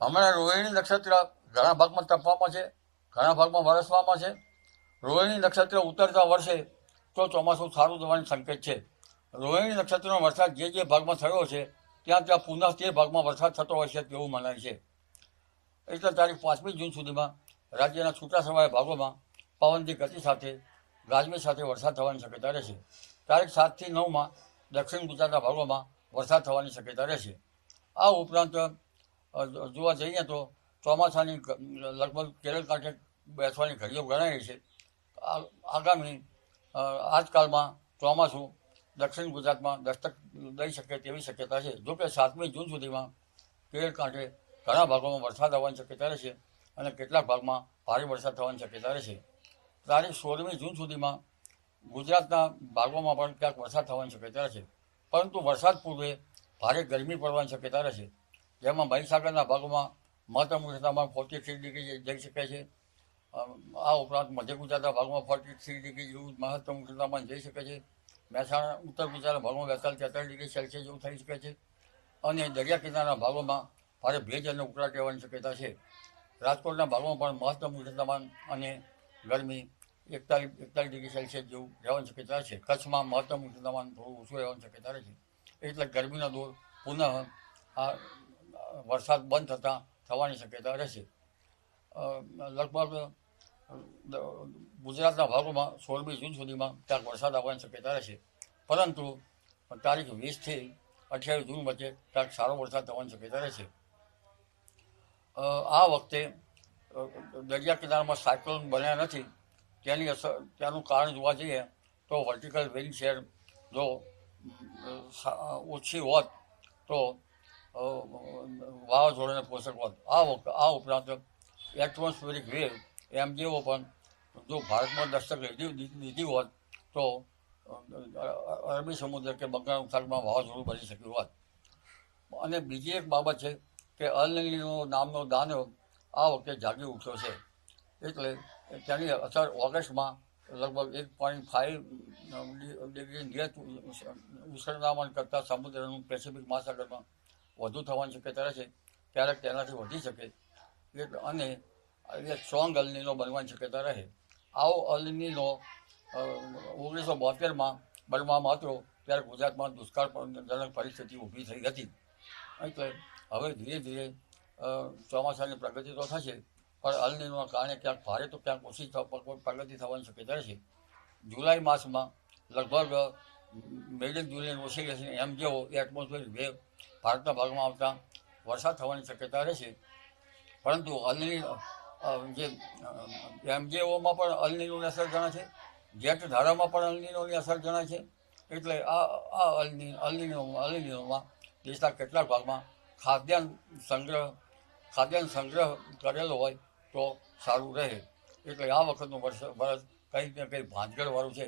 હમણાં રોહિણી નક્ષત્ર ઘણા ભાગમાં તપવામાં છે, ઘણા ભાગમાં વરસવામાં છે. રોહિણી નક્ષત્ર ઉતરતા વર્ષે તો ચોમાસું સારું થવાની સંકેત છે. રોહિણી નક્ષત્રનો વરસાદ જે ભાગમાં થયો છે ત્યાં પુનઃ તે ભાગમાં વરસાદ થતો હોય છે તેવું મનાય છે. એટલે તારીખ 5મી જૂન સુધીમાં રાજ્યના છૂટાછવાયા ભાગોમાં પવનની ગતિ સાથે ગાજવીજ સાથે વરસાદ થવાની શક્યતા રહેશે. તારીખ 7થી 9માં દક્ષિણ ગુજરાતના ભાગોમાં વરસાદ થવાની શક્યતા રહેશે. આ ઉપરાંત જોવા જઈએ તો ચોમાસાની લગભગ કેરળ કાંઠે બેસવાની ઘડીઓ ગણાય છે. આગામી આજકાલમાં ચોમાસું દક્ષિણ ગુજરાતમાં દસ્તક દઈ શકે તેવી શક્યતા છે. જોકે 7મી જૂન સુધીમાં કેરળ કાંઠે ઘણા ભાગોમાં વરસાદ આવવાની શક્યતા રહેશે અને કેટલાક ભાગમાં ભારે વરસાદ થવાની શક્યતા રહેશે. તારીખ 16મી જૂન સુધીમાં ગુજરાતના ભાગોમાં પણ ક્યાંક વરસાદ થવાની શક્યતા રહેશે, પરંતુ વરસાદ પૂર્વે ભારે ગરમી પડવાની શક્યતા રહેશે. જેમાં મહીસાગરના ભાગોમાં મહત્તમ ઉષ્ણતામાન 43 ડિગ્રી જઈ શકે છે. આ ઉપરાંત મધ્ય ગુજરાતના ભાગમાં 43 ડિગ્રી જેવું મહત્તમ ઉષ્ણતામાન જઈ શકે છે. મહેસાણા ઉત્તર ગુજરાતના ભાગમાં 42-43 ડિગ્રી સેલ્સિયસ જેવું થઈ શકે છે. અને દરિયા કિનારાના ભાગોમાં ભારે ભેજ અને ઉકળાટ રહેવાની શક્યતા છે. રાજકોટના ભાગમાં પણ મહત્તમ ઉષ્ણતામાન અને ગરમી 41 ડિગ્રી સેલ્સિયસ જેવું રહેવાની શક્યતા છે. કચ્છમાં મહત્તમ ઉષ્ણતામાન થોડું ઓછું રહેવાની શક્યતા રહે છે. એટલે ગરમીનો દોર પુનઃ આ વરસાદ બંધ થવાની શક્યતા રહેશે. લગભગ ગુજરાતના ભાગોમાં 16મી જૂન સુધીમાં ક્યાંક વરસાદ આવવાની શક્યતા રહેશે, પરંતુ તારીખ 20થી 28 જૂન વચ્ચે ક્યાંક સારો વરસાદ થવાની શક્યતા રહેશે. આ વખતે દરિયા કિનારામાં સાયક્લોન બન્યા નથી. તેની અસર તેનું કારણ જોવા જઈએ તો વર્ટિકલ વિન્ડ શેર જો ઓછી હોત તો વાવાઝોડાને પોષક હોત. આ ઉપરાંત એટમોસ્ફિયરિક વેવ MJO પણ જો ભારતમાં દસ્તક લીધી હોત તો અરબી સમુદ્ર કે બંગાળ ઉપસાગરમાં વાવાઝોડું બની શક્યું હોત. અને બીજી એક બાબત છે કે અલ નીનો નામનો દાનવ આ વખતે જાગી ઉઠ્યો છે. એટલે તેની અસર ઓગસ્ટમાં લગભગ 1.5 ડિગ્રી નિયત ઉષ્ણતામાન કરતાં સમુદ્રનું પેસિફિક મહાસાગરમાં વધુ થવાની શક્યતા રહેશે. ક્યારેક તેનાથી વધી શકે અને એક સ્ટ્રોંગ અલ નીનો બનવાની શક્યતા રહે. આવો અલ નીનો 1972માં બનવામાં હતો ત્યારે ગુજરાતમાં દુષ્કાળજનક પરિસ્થિતિ ઊભી થઈ હતી. એટલે હવે ધીરે ધીરે ચોમાસાની પ્રગતિ તો થશે, પણ અલ નીનોના કારણે ક્યાંક ભારે તો ક્યાંક ઓછી પ્રગતિ થવાની શક્યતા રહેશે. જુલાઈ માસમાં લગભગ middle julienne oscillation MJO atmospheric wave ભારતના ભાગમાં આવતા વરસાદ થવાની શક્યતા રહેશે. પરંતુ અલ નીનો જે MJOમાં પણ અલ નીનોની અસર જણાય છે, જેટ ધારામાં પણ અલ નીનોની અસર જણાય છે. એટલે આ અલ નીનોમાં દેશના કેટલાક ભાગમાં ખાદ્યાન્ન સંગ્રહ કરેલો હોય તો સારું રહે. એટલે આ વખતનું વર્ષ કંઈક ને કંઈ ભાંજગડવાળું છે.